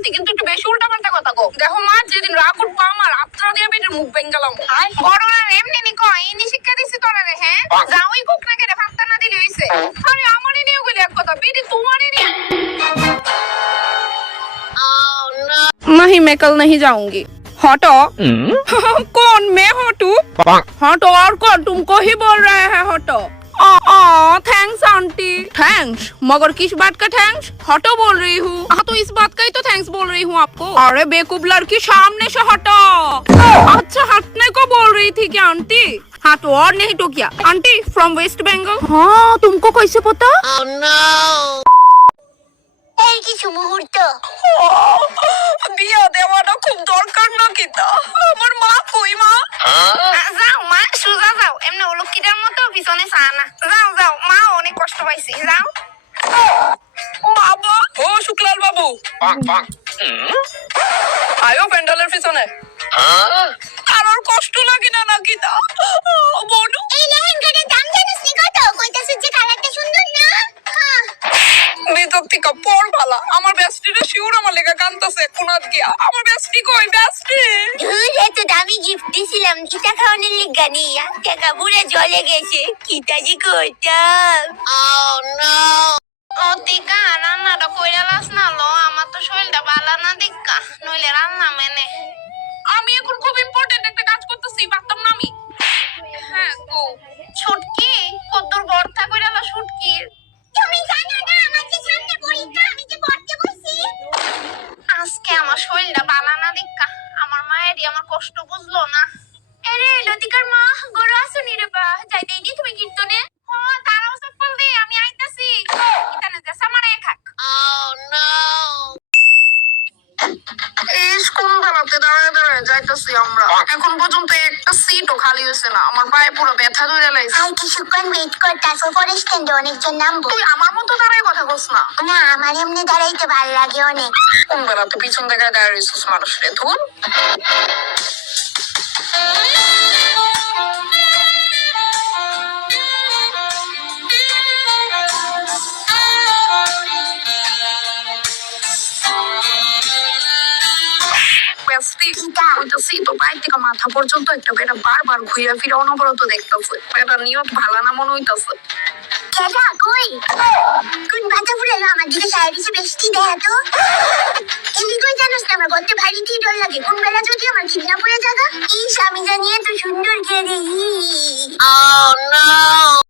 Aunty কিন্তু একটু বেশি উল্টাপাল্টা কথা কও। দেখো মা, যেদিন রাগ উঠবো আমার আত্রা দিয়ে পেটের মুখ বেঙ্গালাম। বড়রা এমনি নি কয়, ইনি শিক্ষা দিছি তোরা রে। হ্যাঁ, যাওই কুক না কেটে ভাতটা না দিলে হইছে। আরে আমারই নিয়ে গেলে এক কথা, বেটি তোমারই নিয়ে। नहीं, मैं कल नहीं जाऊंगी। हटो। कौन मैं हटू? हटो और कौन? तुमको ही बोल रहे हैं हटो। Thanks aunty. थैंक्स? मगर किस बात का थैंक्स? हटो बोल रही हूँ। हाँ तो इस बात का ही तो थैंक्स बोल रही हूँ आपको। अरे बेवकूफ लड़की, सामने से हटो। अच्छा, हटने को बोल रही थी क्या आंटी? हाँ तो और नहीं तो क्या? Aunty from West Bengal. हाँ, तुमको कैसे पता? Oh no! এই কিছু মুহূর্ত বিয়া দেওয়াটা খুব দরকার নাকি? তা আমার মা কই? মা যাও মা, সোজা যাও। এমনি অলক্ষীটার মতো পিছনে চা না। যাও যাও, মা অনেক কষ্ট পাইছি। যাও বাবা। ও শুক্লাল বাবু, আয়ো প্যান্ডেলের পিছনে। আর ওর কষ্ট লাগে না নাকি? তা বনু, এই লেহেঙ্গাটার দাম জানিস নি কত? কইতাছিস যে কালারটা সুন্দর না? ভিতর থেকে পর ভালা। আমার বেস্টিটা শিওর আমার লেগা কান্দতেছে কোনাত গিয়া। আমার বেস্টি কই? বেস্টি ধুর, এত দামি গিফট দিছিলাম, ইটা খাওয়ানোর লিগা নি। টাকা পুরো জলে গেছে, কিটা যে করতাম। Oh no! ও টিকা, রান্নাটা কইরা লাস না লো। আমার তো শরীরটা ভালো না দিক্কা, নইলে রান্না মেনে। আমি এখন খুব ইম্পর্টেন্ট একটা কাজ করতেছি, পারতাম না আমি। হ্যাঁ গো ছুটকি, কদ্দুর ভর্তা কইরা লা ছুটকি। তুমি জানো না আমার যে সামনে পরীক্ষা, আমি যে পড়তে বসছি। আজকে আমার শরীরটা ভালো না দিক্কা, আমার মায়েরই আমার কষ্ট বুঝলো না। আরে লতিকার মা, গরু আসুনি রে বা, যাইতেই নি তুমি কীর্তনে? হ্যাঁ, তারাও চপ্পল দে, আমি আইতাছি। ইতানে দেশা মারাই খাক। Oh no! এই স্কুল বেলাতে দাঁড়ায় দাঁড়ায় যাইতাছি আমরা, এখন পর্যন্ত একটা সিটও খালি হয়েছে না। আমার পায়ে পুরো ব্যথা ধরে লাইছে। আর কিছুক্ষণ ওয়েট কর, তারপর পরে স্ট্যান্ডে অনেকজন নামবো। তুই আমার মতো দাঁড়ায় কথা কস না। না, আমার এমনি দাঁড়াইতে ভালো লাগে অনেক। কোন বেলাতে পিছন থেকে দাঁড়িয়ে রইছিস মানুষ রে? ধুর। মাথা পর্যন্ত একটা বেটা বারবার ঘুরে ফিরে অনবরত দেখতেছে। বেটা নিয়ত ভালো না মনে হইতাছে। কেডা কই? কোন বাচ্চা ফুলে আমার দিকে সাইড এসে বেশি দেয় তো? এলি কই জানোস না, আমার বলতে ভারীতেই ডর লাগে। কোন বেলা যদি আমার কিডন্যাপ হয়ে জায়গা। এই স্বামী জানিয়ে তো সুন্দর কে রে। Oh no!